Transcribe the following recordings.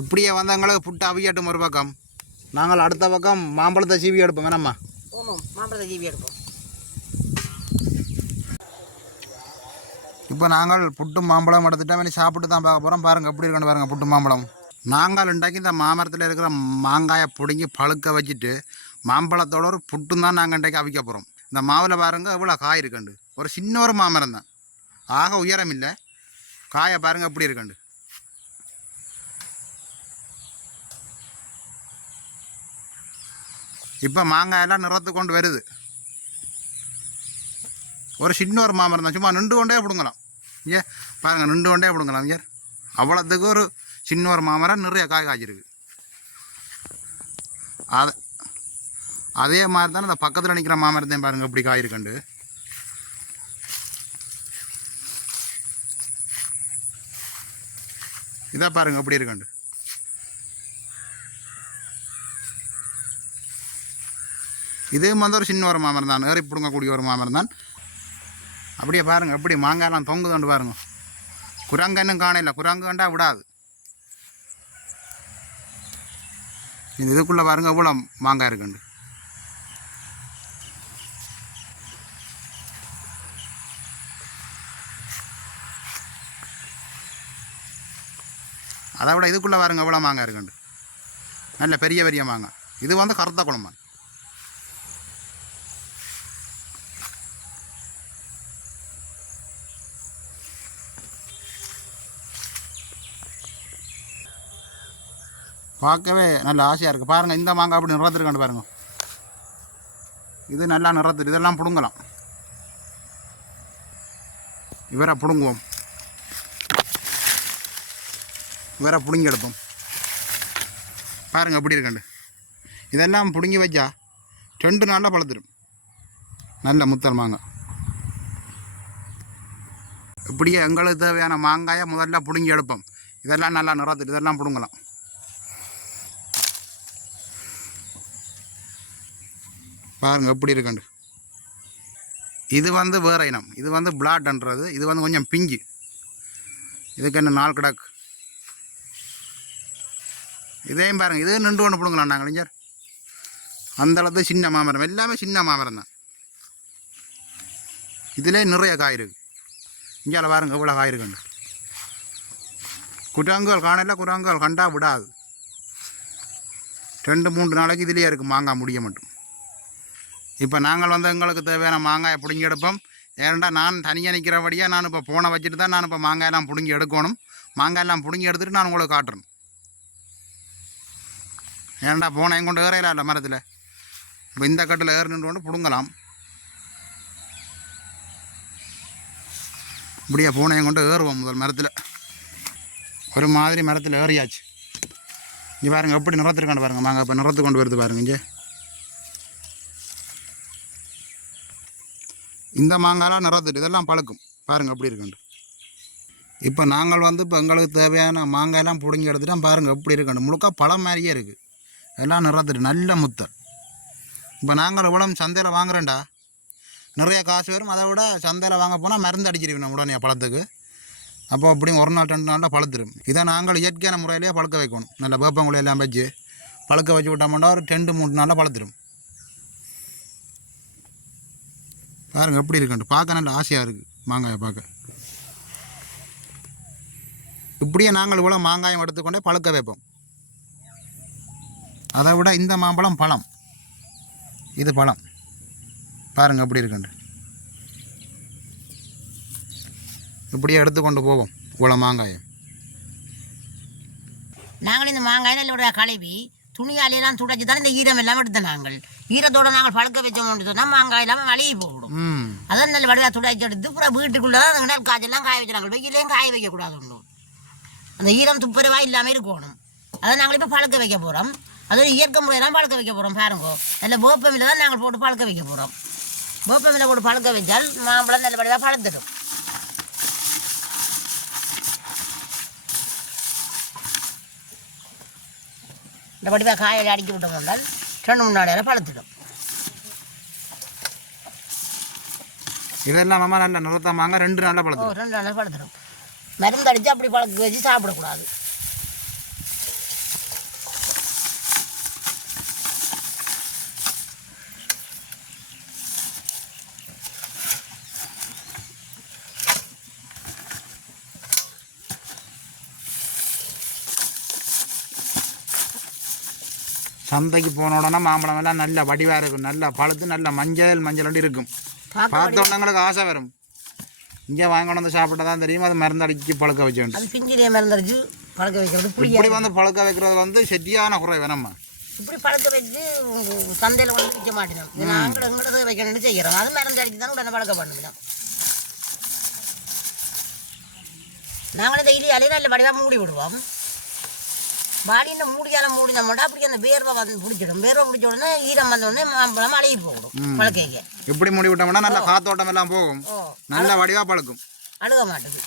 இப்படியே வந்தவங்களுக்கு புட்டு அவியட்டும் ஒரு பக்கம். நாங்கள் அடுத்த பக்கம் மாம்பழத்தை சீவி எடுப்போம். வேணாம்மா மாம்பழத்தை ஜீவி எடுப்போம். இப்போ நாங்கள் புட்டு மாம்பழம் எடுத்துட்டோம் இனி சாப்பிட்டு தான் பார்க்க போகிறோம் பாருங்கள் எப்படி இருக்குன்னு பாருங்கள் புட்டு மாம்பழம். நாங்கள் இன்றைக்கு இந்த மாமரத்தில் இருக்கிற மாங்காயை பிடுங்கி பழுக்க வச்சுட்டு மாம்பழத்தோட ஒரு புட்டும் தான் நாங்கள் இன்றைக்கு அவிக்க போகிறோம் இந்த மாவில் பாருங்க இவ்வளோ காய் இருக்குண்டு. ஒரு சின்ன ஒரு மாமரம் தான் ஆக உயரம் இல்லை காயை பாருங்கள் எப்படி இருக்குண்டு. இப்போ மாங்காய் எல்லாம் நிறத்து கொண்டு வருது. ஒரு சின்ன ஒரு மாமரம் தான். சும்மா நின்று கொண்டே பிடுங்கலாம். ஏ பாருங்கள் நின்று கொண்டே பிடுங்கலாம். ஏர் அவ்வளோத்துக்கு ஒரு சின்ன ஒரு மாமரம் நிறைய காய் காய்ச்சிருக்கு. அதை அதே மாதிரி தானே இந்த பக்கத்தில் நிற்கிற மாமரத்தையும் பாருங்கள் இப்படி காய் இருக்குண்டு இதை பாருங்கள் அப்படி இருக்குண்டு. இதே மாதிரி ஒரு சின்ன ஒரு மாமரம் தான். ஏறி பிடுங்கக்கூடிய ஒரு மாமரம் தான். அப்படியே பாருங்கள் அப்படி மாங்காயெல்லாம் தொங்குதுண்டு பாருங்கள் குரங்கன்னு காணல குரங்கு கண்டா விடாது. இந்த இதுக்குள்ளே பாருங்க இவ்வளோ மாங்காய் இருக்குண்டு. அதை விட இதுக்குள்ளே பாருங்க இவ்வளோ மாங்காய் இருக்குண்டு. நல்ல பெரிய பெரிய மாங்காய். இது வந்து கருத்த குழம்பு. பார்க்கவே நல்ல ஆசையாக இருக்குது பாருங்கள் இந்த மாங்காய் அப்படி நிறத்துருக்காண்டு பாருங்க. இது நல்லா நிறத்துட்டு இதெல்லாம் பிடுங்கலாம். இவரை பிடுங்குவோம். இவரை பிடுங்கி எடுப்போம் பாருங்கள் எப்படி இருக்கண்டு இதெல்லாம் பிடுங்கி வச்சா ரெண்டு நாளில் பழுத்துடும். நல்ல முத்தல் மாங்காய். இப்படியே எங்களுக்கு தேவையான மாங்காயை முதல்ல பிடுங்கி எடுப்போம். இதெல்லாம் நல்லா நிறத்துட்டு இதெல்லாம் பிடுங்கலாம். பாருங்கள் எப்படி இருக்குண்டு. இது வந்து வேற இனம். இது வந்து பிளாட்ன்றது. இது வந்து கொஞ்சம் பிஞ்சு இதுக்கு என்ன நாள் கிடக்கு? இதையும் பாருங்க. இதே நின்று ஒன்று பிடுங்கலாம் நாங்கள் அந்த அளவு சின்ன மாமரம். எல்லாமே சின்ன மாமரம் தான். இதிலே நிறைய காய் இருக்குது இங்கே பாருங்க இவ்வளோ காய் இருக்குண்டு. குரங்குகள் காணல குரங்குகள் கண்டா விடாது. ரெண்டு மூன்று நாளைக்கு இதுலேயே இருக்குது மாங்காய் முடிய மட்டும். இப்போ நாங்கள் வந்து எங்களுக்கு தேவையான மாங்காயை பிடுங்கி எடுப்போம். ஏன்டா நான் தனியாக நிற்கிறபடியாக நான் இப்போ போனை வச்சுட்டு தான் நான் இப்போ மாங்காயெல்லாம் பிடுங்கி எடுக்கணும். மாங்காயெல்லாம் பிடுங்கி எடுத்துட்டு நான் உங்களுக்கு காட்டுறேன் ஏன்டா போனையும் கொண்டு ஏறையில இல்லை மரத்தில். இப்போ இந்த கட்டில் ஏறு நின்று கொண்டு பிடுங்கலாம். இப்படியே பூனையும் கொண்டு ஏறுவோம் முதல் மரத்தில். ஒரு மாதிரி மரத்தில் ஏறியாச்சு. இங்கே பாருங்க எப்படி நிறத்திருக்காண்டு பாருங்க மாங்காய் இப்போ நிறத்து கொண்டு வருது பாருங்க இங்கே. இந்த மாங்காயெலாம் நிறத்துட்டு இதெல்லாம் பழுக்கும். பாருங்கள் எப்படி இருக்குண்டு இப்போ நாங்கள் வந்து இப்போ எங்களுக்கு தேவையான மாங்காயெல்லாம் பிடுங்கி எடுத்துட்டோம் பாருங்கள் எப்படி இருக்குண்டு முழுக்க பழம் மாதிரியே இருக்குது எல்லாம் நிறத்துட்டு நல்ல முத்தல். இப்போ நாங்கள் இவ்வளோ சந்தையில் வாங்குறேன்டா. நிறைய காசு வரும். அதை விட சந்தையில் வாங்க போனால் மருந்து அடிச்சிருவேன் உடனே பழத்துக்கு. அப்போ அப்படியும் ஒரு நாள் ரெண்டு நாளில் பழுத்துரும். இதை நாங்கள் இயற்கையான முறையிலேயே பழுக்க வைக்கணும். நல்ல வேப்பங்குழி எல்லாம் வச்சு பழுக்க வச்சு விட்டோம்னா ஒரு ரெண்டு மூணு நாளில் பழுத்துரும். பாருங்கள் எப்படி இருக்குன்ட்டு பார்க்க நல்ல ஆசையாக இருக்குது மாங்காயை பார்க்க. இப்படியே நாங்கள் இவ்வளோ மாங்காயம் எடுத்துக்கொண்டே பழுக்க வைப்போம். அதை விட இந்த மாம்பழம் பழம். இது பழம். பாருங்கள் எப்படி இருக்குன்ட்டு இப்படியே எடுத்துக்கொண்டு போவோம் இவ்வளோ மாங்காயம் நாங்கள் இந்த மாங்காயில் நல்ல கழுவி துணியாலையெல்லாம் துடைச்சி தான் இந்த ஈரம் எல்லாம் எடுத்த நாங்கள். ஈரத்தோட நாங்கள் பழுக்க வச்சோம்னு சொன்னால் மாங்காய் இல்லாமல் அழுகி போடும் அதான் நல்ல வடிவாக துடைச்சி எடுத்து அப்புறம் வீட்டுக்குள்ளே ரெண்டால் காய்ச்செல்லாம் காய வச்சுனாங்க வெயிலையும் காய வைக்கக்கூடாது அந்த ஈரம் துப்புரவா இல்லாமல் இருக்கணும். அதை நாங்கள் இப்போ பழுக்க வைக்க போகிறோம். அது ஒரு இயற்கை முறையெல்லாம் பழுக்க வைக்க போகிறோம் பாருங்க. நல்ல வேப்பமில்ல தான் நாங்கள் போட்டு பழுக்க வைக்க போகிறோம். வேப்பமில்ல போட்டு பழுக்க வச்சால் மாம்பழம் நல்ல வடிவாக பழுத்துடும். இந்த வடிவாக காயை அடிக்கி விட்டோம்னால் ரெண்டு மூணு நாளையில பழுத்துடும் இதெல்லாம் மாமா நல்ல நிறத்த மாங்காய் ரெண்டு நாளில் ஓ பழுத்து ரெண்டு நாளையில பழுத்துடும் மருந்து அடித்து அப்படி பழக்க வச்சு சாப்பிடக்கூடாது. சந்தைக்கு போன உடனே மாம்பழம் எல்லாம் நல்ல வடிவாக இருக்கும். நல்லா பழுத்து நல்ல மஞ்சள் மஞ்சள் இருக்கும். பார்க்க பார்த்த உடனே எங்களுக்கு ஆசை வரும். இங்கே வாங்கி வந்து சாப்பிட்டா தான் தெரியும். அது மருந்து அடிச்சு பழுக்க வச்சு அது பிஞ்சிலே மறந்துடுச்சு பழக்க வைக்கிறது இப்படி வந்து பழுக்க வைக்கிறது வந்து செட்டியான குறை வேணாம்மா இப்படி பழக்க வச்சு சந்தையில் கொண்டு விற்க மாட்டேன் நாங்கள் எங்கிட்ட வைக்கணும்னு செய்கிறோம். அது மருந்து அடிச்சு தான் உடனே பழக்க பண்ணுவோம். நாங்களும் டெய்லி அலையில நல்ல வடிவாக மூடி விடுவோம். வாடியில் மூடியால மூடினோம்னா அப்படி அந்த வேர்வை வந்து பிடிச்சிடும். வேர்வை பிடிச்ச உடனே ஈரம் வந்த உடனே மாம்பழம் அழுகி போடும் பழக்கைக்கு இப்படி மூடி விட்டோம்னா நல்ல காத்தோட்டம் எல்லாம் போகும். நல்ல வடிவாக பழுக்கும். அழுக மாட்டுது.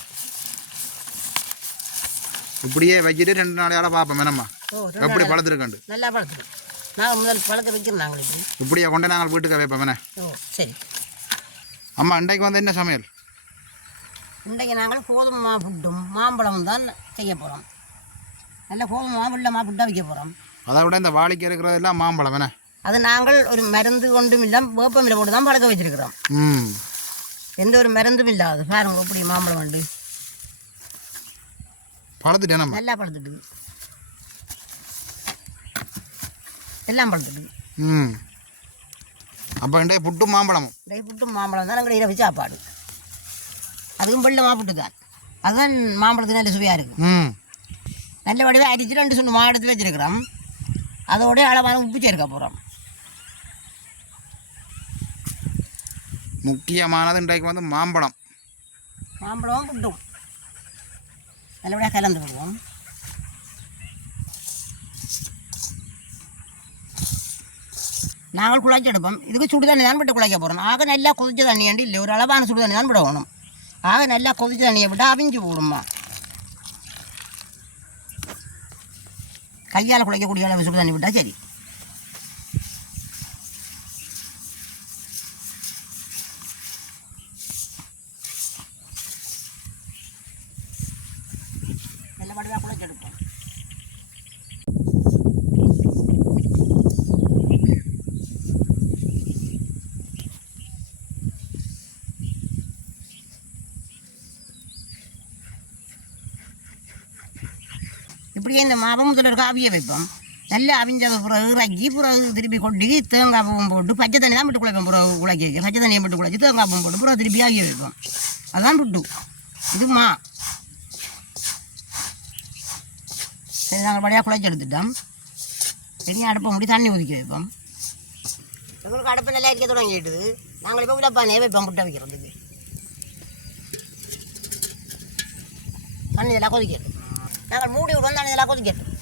இப்படியே வச்சுட்டு ரெண்டு நாளையால பார்ப்போம் ரெண்டு எப்படி பழுத்துருக்கண்டு நல்லா பழக்குது நாங்கள் முதல் பழக்க வைக்கிறோம் நாங்கள் இப்படி. இப்படியே கொண்டு நாங்கள் வீட்டுக்கு வைப்போம் ஓ சரி. அம்மா இன்றைக்கு வந்து என்ன சமையல்? இன்றைக்கு நாங்கள் கோதுமை மா புட்டும். மாம்பழமும் தான் செய்ய போகிறோம் நல்ல கோதுமை மா வெள்ளை மா புட்டாக வைக்க போகிறோம் அதை விட இந்த வாளிக்கு இருக்கிறதெல்லாம் மாம்பழம் வேணே அது நாங்கள் ஒரு மருந்து கொண்டும் இல்லாம வேப்பமில்லை போட்டு தான் பழக்க வச்சிருக்கிறோம். ம். எந்த ஒரு மருந்தும் இல்லாது. பாருங்க எப்படி மாம்பழம் உண்டு பழுத்துட்டேன் நல்லா பழுத்துட்டு. எல்லாம் பழுத்துட்டு. ம். அப்போ இன்றைக்கு புட்டும் மாம்பழமும் இன்றைக்கு புட்டும் மாம்பழம் தான் எங்களை இரவு சாப்பாடு. அதுவும் வெள்ளை மாப்புட்டு தான். அதுதான் மாம்பழத்துக்கு நல்ல சுவையாக இருக்குது ம். நல்ல வடிவாக அடித்து ரெண்டு சுண்டு மா எடுத்து வச்சிருக்கிறோம். அதோட அளவான உப்பு சேர்க்க போகிறோம் முக்கியமானது இன்றைக்கு வந்து மாம்பழம். மாம்பழம் புட்டும் நல்லபடியாக கலந்து விடுவோம். நாங்கள் குழாச்சி எடுப்போம். இதுக்கு சுடு தண்ணி தான் விட்டு குழைக்க போகிறோம் ஆக நல்லா கொதிச்ச தண்ணி ஏண்டி இல்லை ஒரு அளவான சுடு தண்ணி தான் விடணும். ஆக நல்லா கொதிச்ச தண்ணியை விட்டு அவிஞ்சு போடுமா கையால் குழைக்கக்கூடிய அளவு சுடு தண்ணி விட்டால் சரி நல்லபடியாக குழைச்செடுப்போம் இப்படியே இந்த மாபமுத்தில் முதல்ல இருக்க அவிய வைப்போம். நல்லா அவிஞ்சது பிறகு இறக்கி பிறகு திருப்பி கொட்டி தேங்காய் பூவும் போட்டு பச்சை தண்ணி தான் விட்டு குழைப்போம் பிறகு குழைக்க வைக்க பச்சை தண்ணியை விட்டு குழைச்சி தேங்காய் பூவும் போட்டு பிறகு திருப்பி அவிய வைப்போம். அதான் புட்டு இது மா. சரி நாங்கள் படியாக குழைச்சி எடுத்துட்டோம். இனி அடுப்பை முடி தண்ணி ஒதுக்கி வைப்போம். எங்களுக்கு அடுப்பு நல்லா இருக்க தொடங்கிட்டுது நாங்கள் இப்போ உலப்பானே வைப்போம் புட்டை வைக்கிறதுக்கு. தண்ணி எல்லாம் கொதிக்கிறது நாங்கள் மூடி விடுவோம் தண்ணி இதெல்லாம் கொதிக்கட்டும்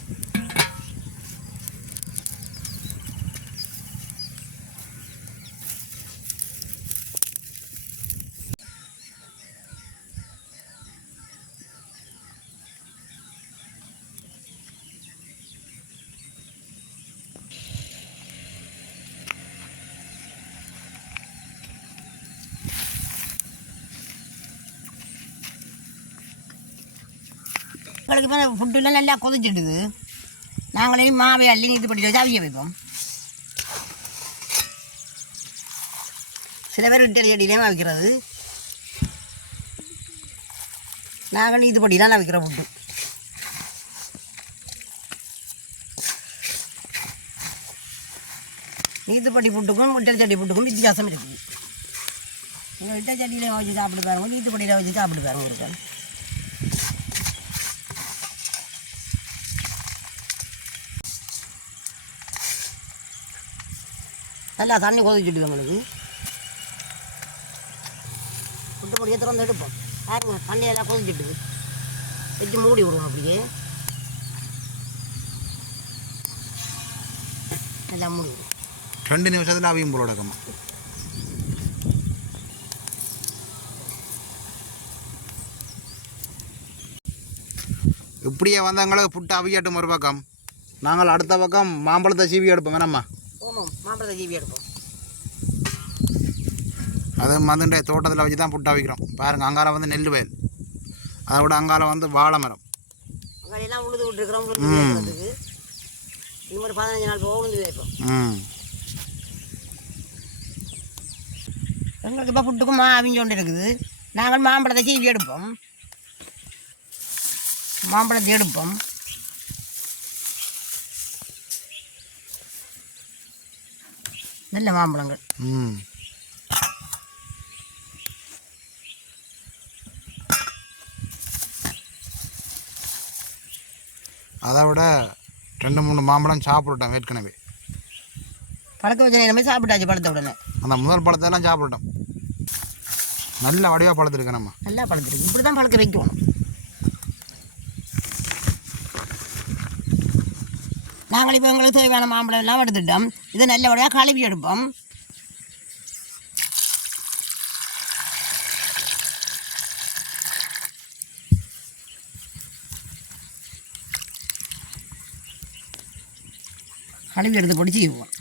எங்களுக்கு இப்போ ஃபுட்டுலாம் நல்லா கொதிச்சிடுது. நாங்களே மாவை அள்ளி இது பண்ணி வச்சு அவிய வைப்போம். சில பேர் இட்டலி அடியிலேயே அவிக்கிறது. நாங்கள் இது பண்ணி தான் அவிக்கிறோம் ஃபுட்டு நீத்துப்பட்டி புட்டுக்கும் முட்டல் சட்டி புட்டுக்கும் வித்தியாசம் இருக்குது. நீங்கள் விட்டல் சட்டியில் வச்சு சாப்பிட்டு பாருங்க நீத்துப்பட்டியில் வச்சு சாப்பிட்டு பாருங்க இருக்கேன் நல்லா தண்ணி கொதிச்சுட்டு நம்மளுக்கு புட்டு பொடியை திறந்து எடுப்போம். பாருங்க தண்ணி எல்லாம் கொதிச்சுட்டு வச்சு மூடி விடுவோம் அப்படியே. நல்லா மூடி விடுவோம். ரெண்டு நிமிஷத்தில் அவையும் போல இப்படியே வந்து புட்டு அவியாட்டும் ஒரு பக்கம். நாங்கள் அடுத்த பக்கம் மாம்பழத்தை சீவி எடுப்போம் வேணாம்மா மாம்பழத்தை ஜீவி எடுப்போம். அது வந்து தோட்டத்தில் வச்சு தான் புட்டு அவிக்கிறோம் பாருங்கள் அங்கால வந்து நெல் வயல் அதை விட அங்கால வந்து வாழை மரம். அங்கெல்லாம் உழுது விட்டுருக்குறோம் இன்னும் ஒரு பதினஞ்சு நாள் போக உழுது வைப்போம். எங்களுக்கு இப்போ புட்டுக்கும் மா அவிஞ்சு கொண்டு இருக்குது. நாங்கள் மாம்பழத்தை சீவி எடுப்போம். மாம்பழத்தை எடுப்போம். நல்ல மாம்பழங்கள். ம். அதை விட ரெண்டு மூணு மாம்பழம் சாப்பிட்டுட்டோம் ஏற்கனவே. பழக்க வச்ச நேரமே சாப்பிட்டாச்சு பழத்தை உடனே. அந்த முதல் பழத்தை எல்லாம் சாப்பிட்டுட்டோம். நல்ல வடிவாக பழத்திருக்கு நம்ம. நல்லா பழத்திருக்கு. இப்படி தான் பழக்க வைக்கணும். நாங்கள் இப்போ எங்களுக்கு தேவையான மாம்பழம் எல்லாம் எடுத்துட்டோம். இதை நல்லபடியாக கழுவி எடுப்போம். கழுவி எடுத்து பிடிச்சிக்குவோம்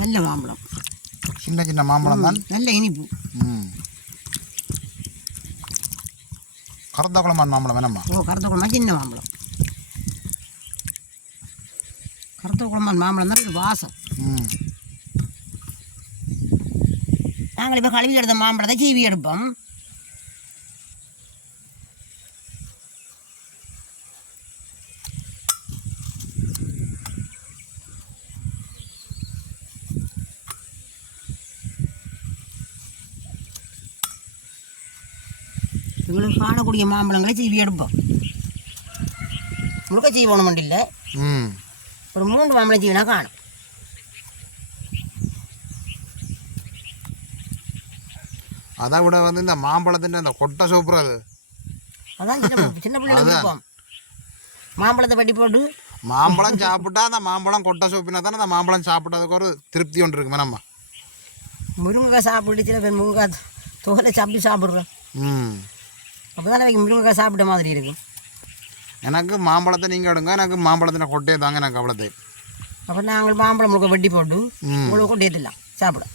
நல்ல மாம்பழம். சின்ன சின்ன மாம்பழம் தான். நல்ல இனிப்பு. ம். கருத்த குளமான மாம்பழம் வேணாம்மா ஓ கருத்த குழம்பா சின்ன மாம்பழம். கருத்த குழம்பான் மாம்பழம் தான் ஒரு வாசம். ம். நாங்கள் இப்போ கழுவி எடுத்த மாம்பழத்தை சீவி எடுப்போம். காணக்கூடிய மாம்பழங்களை சீவி எடுப்போம் முழுக்க சீவணும் இல்லை ம். ஒரு மூன்று மாம்பழம் சீவினா காணும். அதை விட வந்து இந்த மாம்பழத்தின் அந்த கொட்டை சூப்பர் அது? அதான் சின்ன பிள்ளைங்க மாம்பழத்தை பட்டி போட்டு. மாம்பழம் சாப்பிட்டா அந்த மாம்பழம் கொட்டை சூப்பினா தானே அந்த மாம்பழம் சாப்பிட்டதுக்கு ஒரு திருப்தி ஒன்று இருக்கு வேணாம்மா முருங்கைக்காய் சாப்பிட்டு சில பேர் முருங்கைக்காய் தோலை சாப்பிட்டு சாப்பிட்றோம். ம். அப்போ தானே வைக்க முருங்கைக்காய் சாப்பிட்ட மாதிரி இருக்கும். எனக்கு மாம்பழத்தை நீங்கள் எடுங்க எனக்கு மாம்பழத்தின கொட்டையை தாங்க எனக்கு அவ்வளோது அப்போ நாங்கள் மாம்பழம் முழுக்க வெட்டி போட்டு உங்களுக்கு கொண்டு ஏற்றிடலாம் சாப்பிட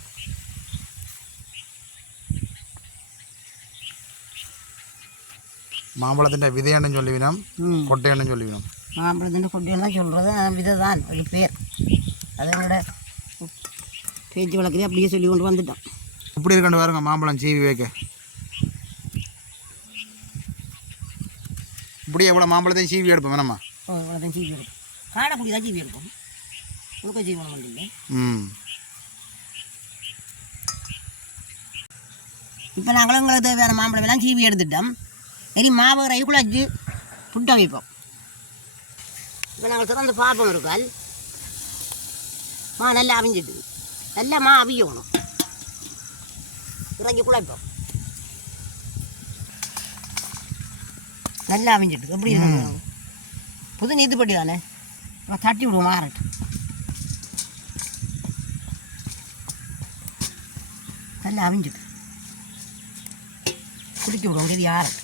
மாம்பழத்தின் விதையன்னு சொல்லிவினோம் கொட்டையன்னு சொல்லிவினோம் மாம்பழத்தின் கொட்டியெல்லாம் சொல்கிறது விதை தான் ஒரு பேர். அதனோட பேச்சு வழக்கத்தை அப்படியே சொல்லி கொண்டு வந்துட்டோம். இப்படி இருக்கண்டு பாருங்க மாம்பழம் சீவி வைக்க. இப்படி எவ்வளோ மாம்பழத்தையும் சீவி எடுப்போம் வேணாம்மா ஓ அதான் சீவி எடுப்போம். காடைக்குடி தான் சீவி எடுப்போம். முழுக்க சீவனம் இல்லை ம். இப்போ நாங்களும் எங்களுக்கு தேவையான மாம்பழம் எல்லாம் சீவி எடுத்துட்டோம். இனி மாவு ரைக்குள்ள வச்சு புட்டை வைப்போம் இப்போ நாங்கள் திறந்து பார்ப்போம் இருக்கால் மா நல்லா அவிஞ்சிட்டு நல்லா மா அவியணும். இறங்கி குழைப்போம். நல்லா அவிஞ்சிட்டு எப்படி? புது நீதிப்பட்டி தானே? நம்ம தட்டி விடுவோம் மாறட்டு நல்லா அவிஞ்சிட்டு குடிக்க விடுவோம் இது யாரும்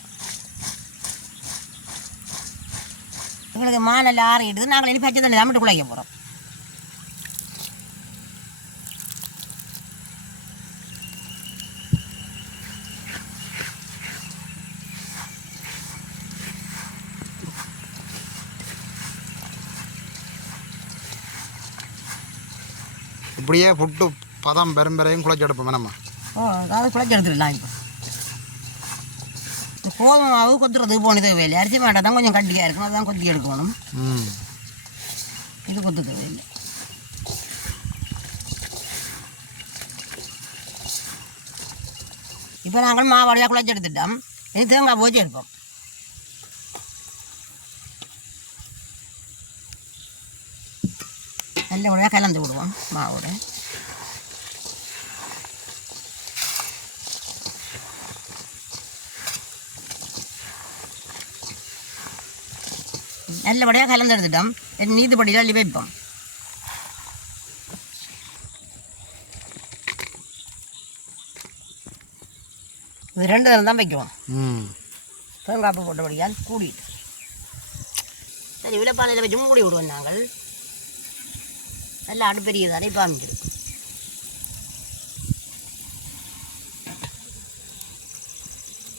எங்களுக்கு மா நல்லா ஆறிடுது நாங்கள் பச்சை தண்ணி தான் மட்டும் குழைக்க போகிறோம் இப்படியே புட்டு பதம் பெரும்பெரையும் குழைச்சி எடுப்போம். வேணாம்மா ஓ அதாவது குழைச்சி எடுத்துடலாம் இப்போ. கோதுமை மாவு கொத்துறதுக்கு போன தேவையில்லை. அரிசி மாட்டை தான் கொஞ்சம் கட்டியாக இருக்கும் அதான் கொத்தி எடுக்கணும். இது கொத்து தேவையில்லை. இப்போ நாங்கள் மாவாடியாக குழைச்சி எடுத்துட்டோம். இனி தேங்காய் போச்சு எடுப்போம். நல்லபடியாக கலந்து விடுவோம் மாவோட நல்லபடியாக கலந்து எடுத்துட்டோம் நீதிப்படியில் அள்ளி வைப்போம் இது ரெண்டு நேரம் தான் வைக்குவோம் தேங்காய்ப்பு போட்டபடியால் கூடிட்டு சரி விளைப்பானையில் வச்சு மூடி விடுவோம் நாங்கள் நல்லா அடுப்பெரிய தானே பாமிச்சிடும்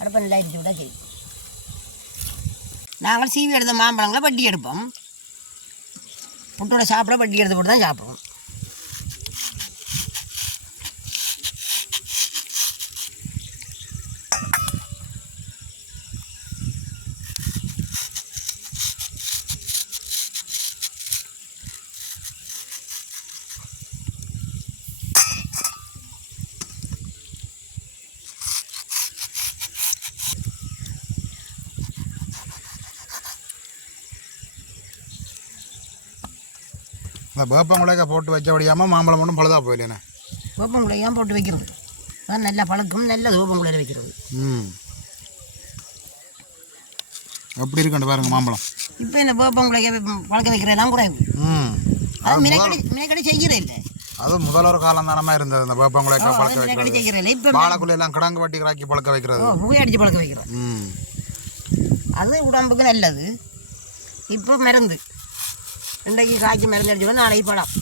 அடுப்பை நல்லா அடிச்சு விட சரி. நாங்கள் சீவி எடுத்த மாம்பழங்களை வட்டி எடுப்போம். புட்டோட சாப்பிட வட்டி எடுத்து போட்டு தான் சாப்பிடுவோம். இந்த வேப்பங்குலைக்க போட்டு வச்சபடியாமல் மாம்பழம் மட்டும் பழுதா போயிலேண்ணே வேப்பங்குலையாக போட்டு வைக்கிறது? அதான் நல்லா பழக்கம் நல்ல வேப்பங்குலையில் வைக்கிறது. ம். எப்படி இருக்குன்னு பாருங்க மாம்பழம். இப்போ இந்த வேப்பங்குலைய பழக்க வைக்கிறதெல்லாம் குறைவு. ம். அது மினக்கடி மினக்கடி செய்கிறே இல்லை. அது முதல் ஒரு காலம் தானமா இருந்தது இந்த வேப்பங்குலைக்க பழக்க வைக்கிறது. இப்போ வாழைக்குள்ள எல்லாம் கிடங்கு வட்டி கிராக்கி பழக்க வைக்கிறது. அடித்து பழக்க வைக்கிறோம் அது உடம்புக்கு நல்லது. இப்போ மருந்து. இன்றைக்கு காய்ச்சி மருந்து அடிச்சோம் நாளைக்கு பழம்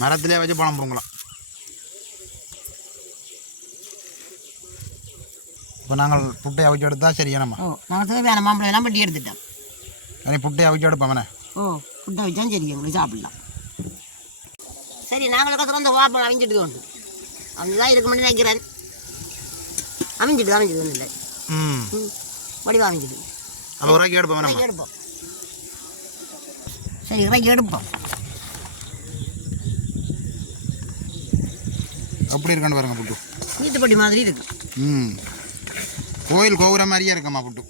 மரத்திலே வச்சு பழம் பிடுங்கலாம் இப்போ நாங்கள் புட்டை அவிச்சு எடுத்தா சரியா நம்ம ஓ நாங்கள் தேவையான மாம்பழம் எல்லாம் வெட்டி எடுத்துட்டோம். இனி புட்டை அவிச்சு எடுப்போம் ஓ ஃபுட்டை வச்சாலும் சரி உங்களுக்கு சாப்பிடலாம். சரி நாங்களுக்கு திறந்த வாப்பம் அவிஞ்சிட்டு உண்டு அதுதான் இருக்க மட்டும் நினைக்கிறேன் அமைஞ்சிட்டு அமைஞ்சிட்டு ஒன்றும் இல்லை ம். ம். வடிவா அமைஞ்சிட்டு அது ஒரு எடுப்போம் எடுப்போம். சரி இறக்கி எடுப்போம். எப்படி இருக்கான்னு பாருங்க புட்டு. வீட்டுப்பட்டி மாதிரி இருக்கு. ம். கோயில் கோபுர மாதிரியே இருக்கம்மா புட்டு?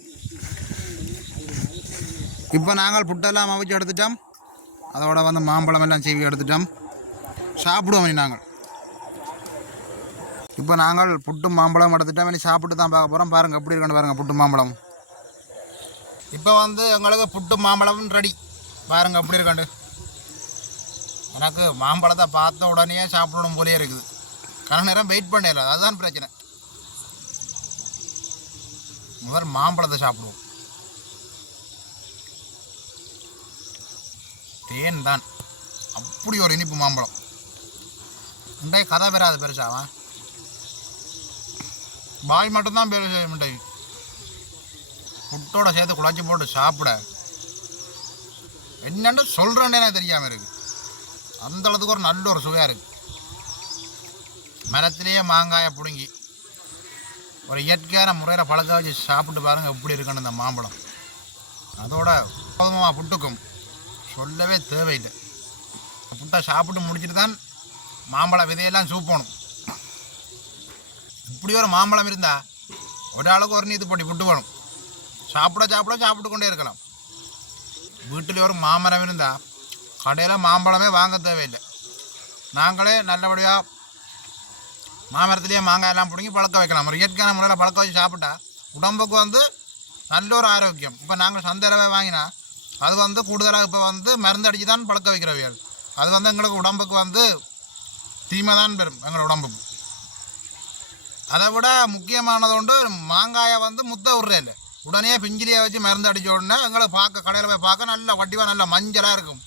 இப்போ நாங்கள் புட்டெல்லாம் அவிச்சு எடுத்துட்டோம். அதோட வந்து மாம்பழம் எல்லாம் செய்வி எடுத்துட்டோம். சாப்பிடுவோம் நாங்கள். இப்போ நாங்கள் புட்டு மாம்பழம் எடுத்துட்டோம். இனி சாப்பிட்டு தான் பார்க்க போகிறோம் பாருங்கள் எப்படி இருக்குன்னு பாருங்கள் புட்டு மாம்பழம். இப்போ வந்து எங்களுக்கு புட்டு மாம்பழம் ரெடி பாருங்க அப்படி இருக்காண்டு. எனக்கு மாம்பழத்தை பார்த்த உடனே சாப்பிடணும் போலே இருக்குது. கன நேரம் வெயிட் பண்ணிடலாம் அதுதான் பிரச்சனை. முதல் மாம்பழத்தை சாப்பிடுவோம். தேன் தான். அப்படி ஒரு இனிப்பு மாம்பழம். மிட்டாய் கதை பெறாது பெருசாவா பாய் மட்டும்தான் பெருசு மிட்டாய் புட்டோட சேர்த்து குழச்சி போட்டு சாப்பிட. என்னென்னு சொல்கிறேன்னே தெரியாமல் இருக்கு. அந்த அளவுக்கு ஒரு நல்ல ஒரு சுவையாக இருக்குது மரத்திலேயே மாங்காயை பிடுங்கி ஒரு இயற்கையான முறையில் பழக்க வச்சு சாப்பிட்டு பாருங்கள் எப்படி இருக்குன்னு இந்த மாம்பழம். அதோட கோதுமா புட்டுக்கும். சொல்லவே தேவையில்லை. புட்டை சாப்பிட்டு முடிச்சிட்டு தான் மாம்பழ விதையெல்லாம் சூப்பணும். இப்படி ஒரு மாம்பழம் இருந்தால் ஒரு ஆளுக்கு ஒரு நீத்து போட்டி புட்டு வேணும். சாப்பிட சாப்பிட சாப்பிட்டு கொண்டே இருக்கலாம். வீட்டில் ஒரு மாமரம் இருந்தால் கடையில் மாம்பழமே வாங்க தேவையில்லை. நாங்களே நல்லபடியாக மாமரத்துலேயே மாங்காய் எல்லாம் பிடுங்கி பழக்க வைக்கலாம். ஒரு இயற்கையான முறையில் பழக்க வச்சு சாப்பிட்டா உடம்புக்கு வந்து நல்ல ஒரு ஆரோக்கியம். இப்போ நாங்கள் சந்தையிலவே வாங்கினா அது வந்து கூடுதலாக இப்போ வந்து மருந்து அடித்து தான் பழக்க வைக்கிறவைகள். அது வந்து எங்களுக்கு உடம்புக்கு வந்து தீமை தான் பெறும் எங்கள் உடம்புக்கு. அதை விட முக்கியமானது உண்டு மாங்காயை வந்து முத்த விட்றே உடனே பிஞ்சிலியை வச்சு மருந்து அடித்த உடனே எங்களை பார்க்க கடையில் போய் பார்க்க நல்ல வட்டிவாக நல்ல மஞ்சளாக இருக்கும்.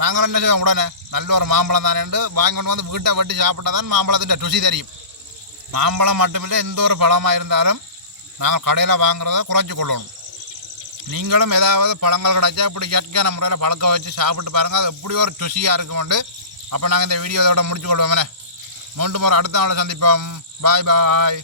நாங்கள் என்ன செய்வோம் உடனே நல்ல ஒரு மாம்பழம் தானேண்டு வாங்கி கொண்டு வந்து வீட்டை வெட்டி சாப்பிட்டா தான் மாம்பழத்தின் ருசி தெரியும். மாம்பழம் மட்டுமில்லை எந்த ஒரு பழமாக இருந்தாலும் நாங்கள் கடையில் வாங்குறத குறைச்சி கொள்ளணும். நீங்களும் ஏதாவது பழங்கள் கிடைச்சா இப்படி இயற்கையான முறையில் பழக்க வச்சு சாப்பிட்டு பாருங்கள் அது எப்படி ஒரு ருசியாக இருக்குமெண்டு அப்போ நாங்கள் இந்த வீடியோ இதோட முடிச்சு கொள்வோமே மீண்டும் ஒரு அடுத்த நாளை சந்திப்போம். பாய் பாய்